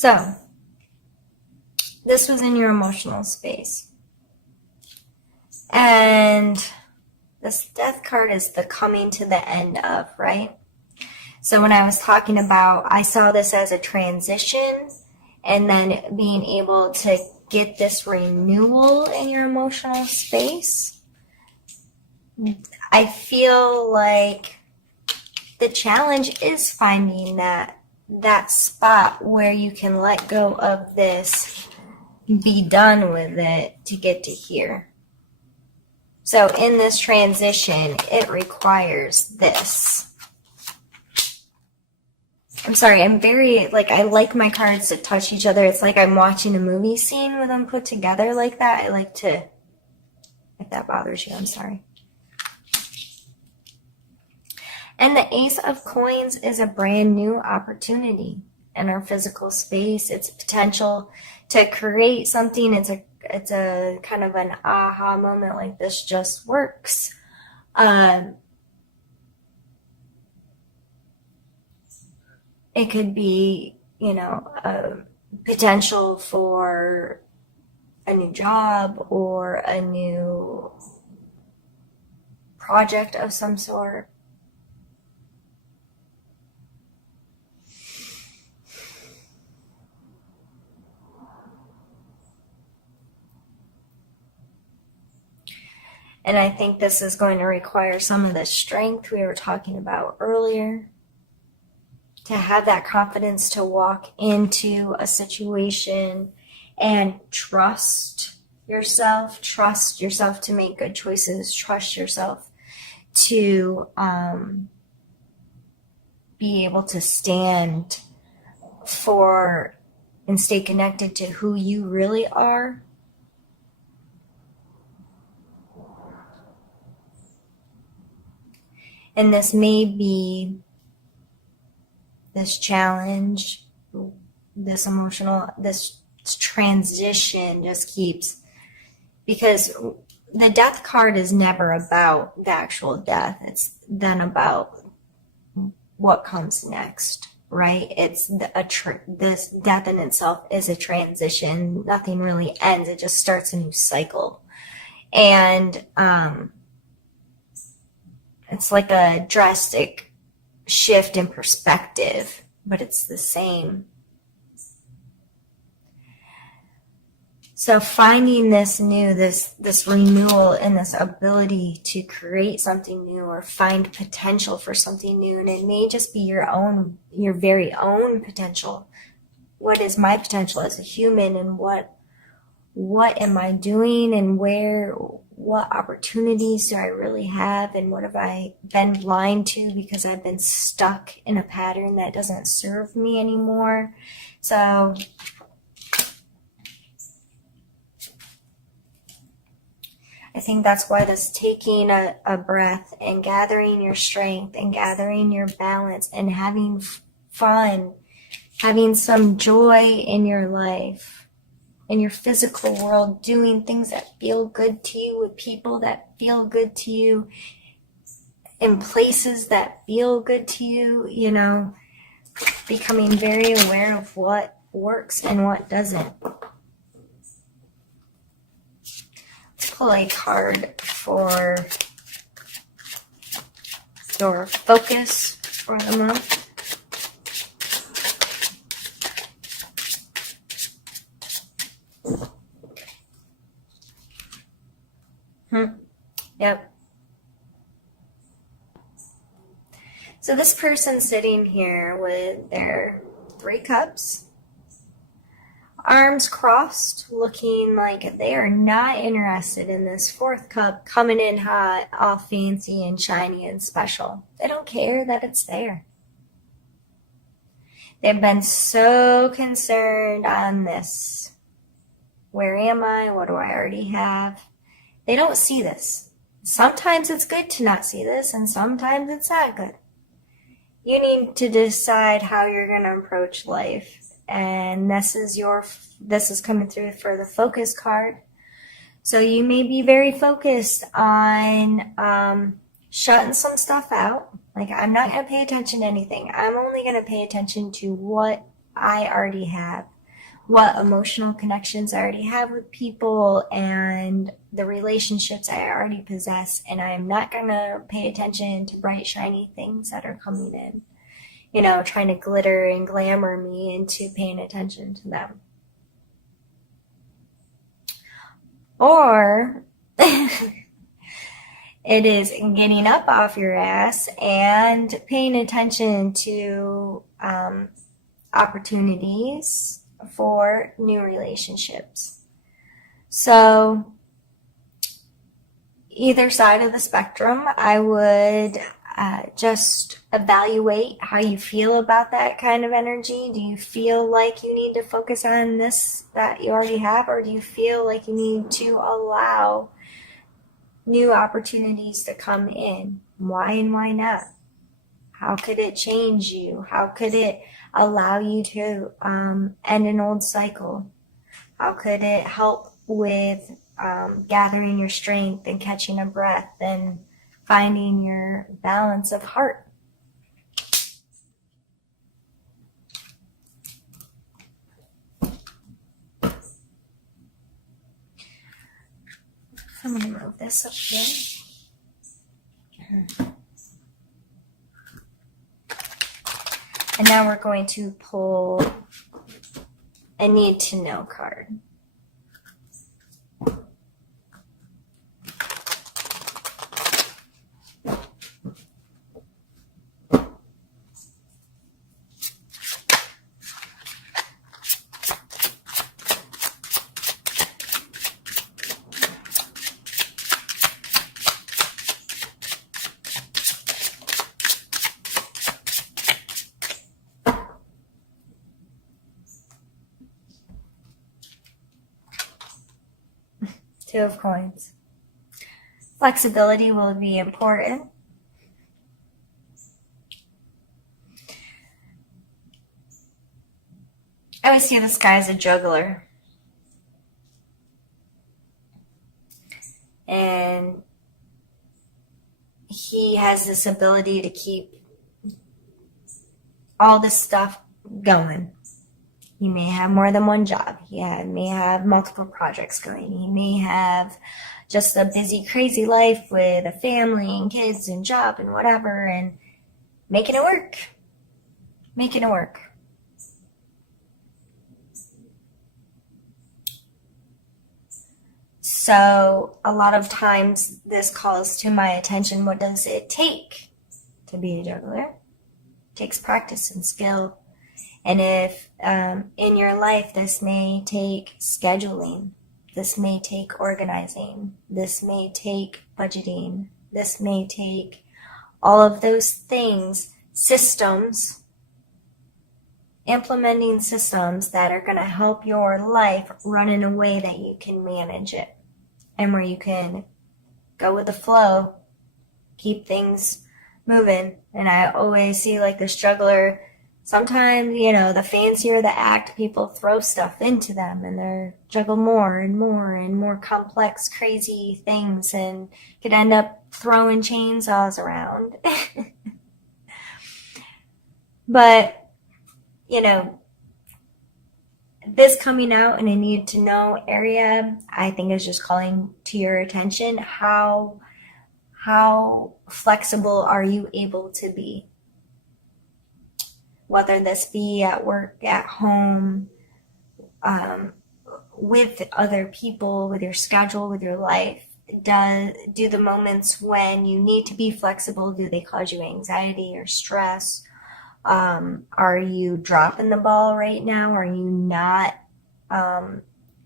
So, this was in your emotional space. And this death card is the coming to the end of, right? So when I was talking about, I saw this as a transition and then being able to get this renewal in your emotional space. I feel like the challenge is finding that spot where you can let go of this, be done with it to get to here. So in this transition, it requires this. I'm sorry, I'm very, I like my cards to touch each other. It's like I'm watching a movie scene with them put together like that. I like to, if that bothers you, I'm sorry. And the Ace of Coins is a brand new opportunity in our physical space. It's a potential to create something. It's a kind of an aha moment, like this just works. It could be, a potential for a new job or a new project of some sort. And I think this is going to require some of the strength we were talking about earlier, to have that confidence to walk into a situation and trust yourself to make good choices, trust yourself to be able to stand for and stay connected to who you really are. And this may be this challenge, this transition just keeps, because the death card is never about the actual death. It's then about what comes next, right? It's this death in itself is a transition. Nothing really ends. It just starts a new cycle. And it's like a drastic shift in perspective, but it's the same. So finding this new, this renewal and this ability to create something new or find potential for something new, and it may just be your very own potential. What is my potential as a human, and what am I doing, and what opportunities do I really have, and what have I been blind to because I've been stuck in a pattern that doesn't serve me anymore. So I think that's why this taking a breath and gathering your strength and gathering your balance and having fun, having some joy in your life, in your physical world, doing things that feel good to you, with people that feel good to you, in places that feel good to you, becoming very aware of what works and what doesn't. Let's pull a card for your focus for the month. Yep. So this person's sitting here with their 3 cups, arms crossed, looking like they are not interested in this 4th cup coming in hot, all fancy and shiny and special. They don't care that it's there. They've been so concerned on this. Where am I? What do I already have? They don't see this. Sometimes it's good to not see this, and sometimes it's not good. You need to decide how you're going to approach life. And this is coming through for the focus card. So you may be very focused on shutting some stuff out. Like, I'm not going to pay attention to anything. I'm only going to pay attention to what I already have, what emotional connections I already have with people, and the relationships I already possess. And I am not going to pay attention to bright, shiny things that are coming in, you know, trying to glitter and glamour me into paying attention to them. Or it is getting up off your ass and paying attention to opportunities for new relationships. So either side of the spectrum, I would just evaluate how you feel about that kind of energy. Do you feel like you need to focus on this that you already have, or do you feel like you need to allow new opportunities to come in? Why and why not? How could it change you? How could it allow you to end an old cycle? How could it help with gathering your strength and catching a breath and finding your balance of heart? I'm going to move this up here. And now we're going to pull a need to know card. Two of Coins. Flexibility will be important. I always see this guy as a juggler. And he has this ability to keep all this stuff going. He may have more than one job. He may have multiple projects going. He may have just a busy, crazy life with a family and kids and job and whatever, and making it work. Making it work. So a lot of times this calls to my attention, what does it take to be a juggler? It takes practice and skill. And if in your life this may take scheduling, this may take organizing, this may take budgeting, this may take all of those things, systems, implementing systems that are going to help your life run in a way that you can manage it and where you can go with the flow, keep things moving. And I always see like this juggler. Sometimes, you know, the fancier the act, people throw stuff into them and they juggle more and more and more complex, crazy things and could end up throwing chainsaws around. But, you know, this coming out in a need to know area, I think is just calling to your attention how flexible are you able to be? Whether this be at work, at home, with other people, with your schedule, with your life. Do the moments when you need to be flexible, do they cause you anxiety or stress? Are you dropping the ball right now? Are you not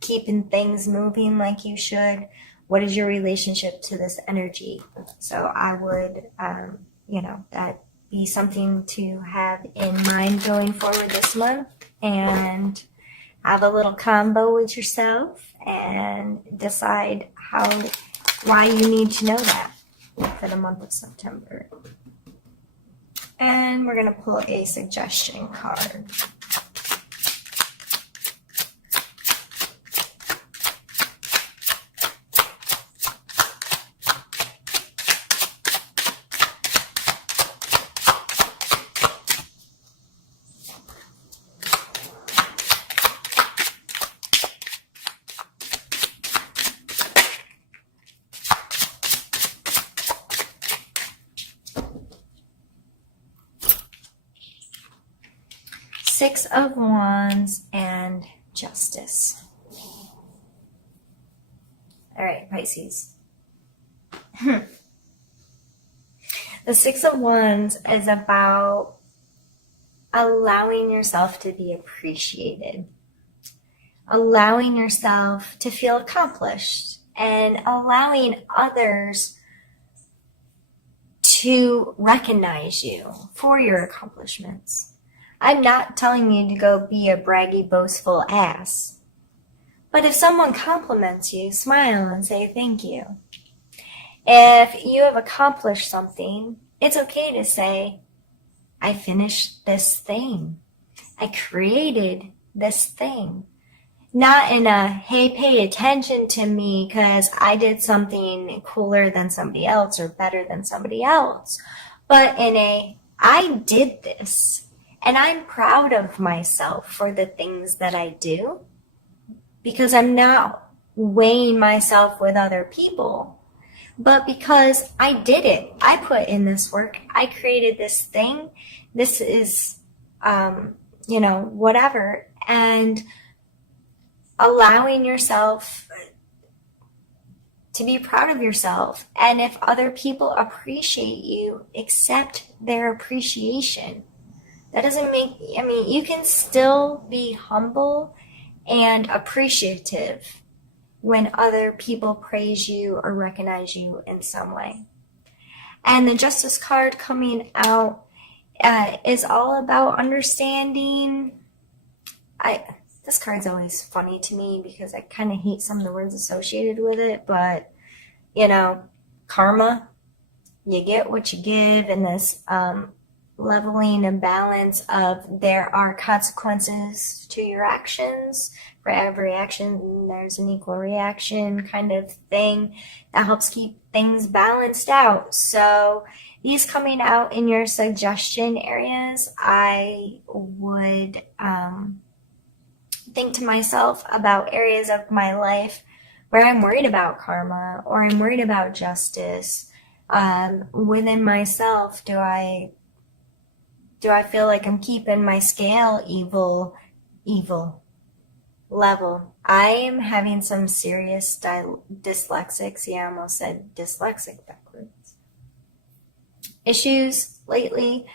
keeping things moving like you should? What is your relationship to this energy? So I would, that be something to have in mind going forward this month, and have a little combo with yourself and decide why you need to know that for the month of September. And we're going to pull a suggestion card. Six of Wands and Justice. All right, Pisces. The Six of Wands is about allowing yourself to be appreciated, allowing yourself to feel accomplished, and allowing others to recognize you for your accomplishments. I'm not telling you to go be a braggy, boastful ass. But if someone compliments you, smile and say thank you. If you have accomplished something, it's okay to say, I finished this thing. I created this thing. Not in a, hey, pay attention to me because I did something cooler than somebody else or better than somebody else. But in a, I did this. And I'm proud of myself for the things that I do. Because I'm not weighing myself with other people. But because I did it. I put in this work. I created this thing. This is, whatever. And allowing yourself to be proud of yourself. And if other people appreciate you, accept their appreciation. That doesn't make, you can still be humble and appreciative when other people praise you or recognize you in some way. And the Justice card coming out is all about understanding. This card's always funny to me because I kind of hate some of the words associated with it, but, karma, you get what you give, and this leveling and balance of there are consequences to your actions. For every action, there's an equal reaction kind of thing that helps keep things balanced out. So these coming out in your suggestion areas, I would think to myself about areas of my life where I'm worried about karma or I'm worried about justice. Within myself, do I feel like I'm keeping my scale evil level? I am having some serious dyslexic, I almost said dyslexic backwards, issues lately.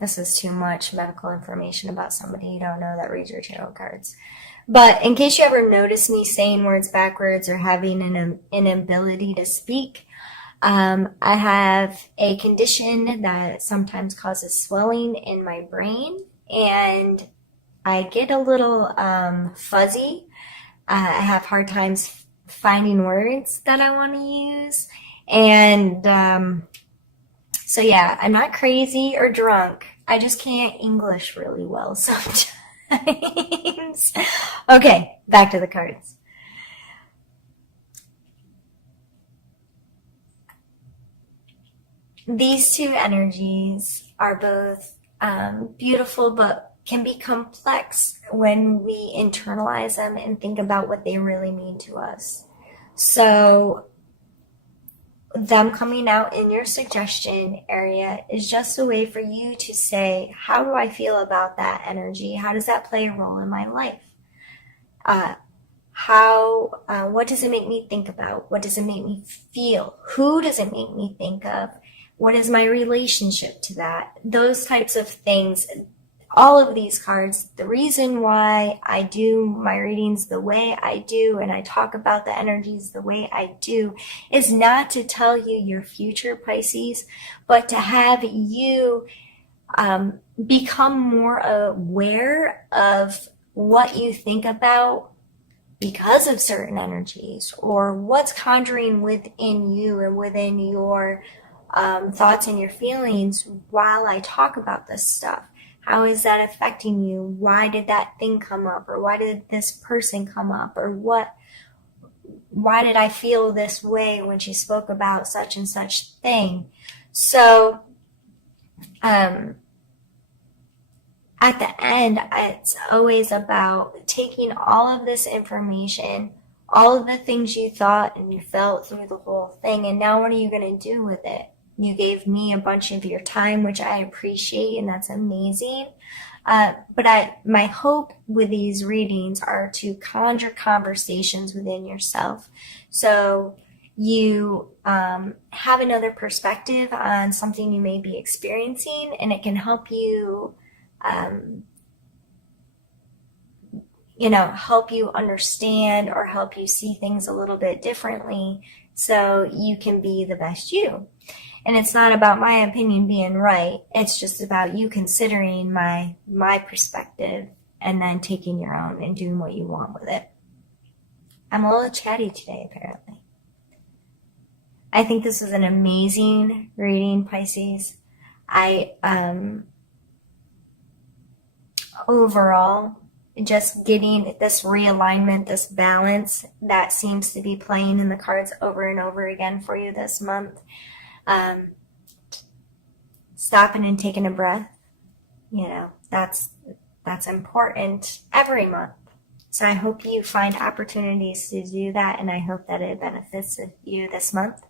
This is too much medical information about somebody you don't know that reads your tarot cards. But in case you ever notice me saying words backwards or having an inability to speak, I have a condition that sometimes causes swelling in my brain, and I get a little fuzzy. I have hard times finding words that I want to use. And so yeah, I'm not crazy or drunk. I just can't English really well sometimes. Okay, back to the cards. These two energies are both beautiful, but can be complex when we internalize them and think about what they really mean to us. So them coming out in your suggestion area is just a way for you to say, how do I feel about that energy? How does that play a role in my life? What does it make me think about? What does it make me feel? Who does it make me think of? What is my relationship to that? Those types of things. All of these cards, the reason why I do my readings the way I do and I talk about the energies the way I do is not to tell you your future, Pisces, but to have you become more aware of what you think about because of certain energies, or what's conjuring within you and within your thoughts and your feelings while I talk about this stuff. How is that affecting you? Why did that thing come up? Or why did this person come up? Or why did I feel this way when she spoke about such and such thing? So, at the end, it's always about taking all of this information, all of the things you thought and you felt through the whole thing, and now what are you going to do with it? You gave me a bunch of your time, which I appreciate, and that's amazing. But my hope with these readings are to conjure conversations within yourself. So you have another perspective on something you may be experiencing, and it can help you, help you understand or help you see things a little bit differently so you can be the best you. And it's not about my opinion being right. It's just about you considering my perspective and then taking your own and doing what you want with it. I'm a little chatty today, apparently. I think this was an amazing reading, Pisces. Overall, just getting this realignment, this balance that seems to be playing in the cards over and over again for you this month. Stopping and taking a breath, that's important every month. So I hope you find opportunities to do that, and I hope that it benefits you this month.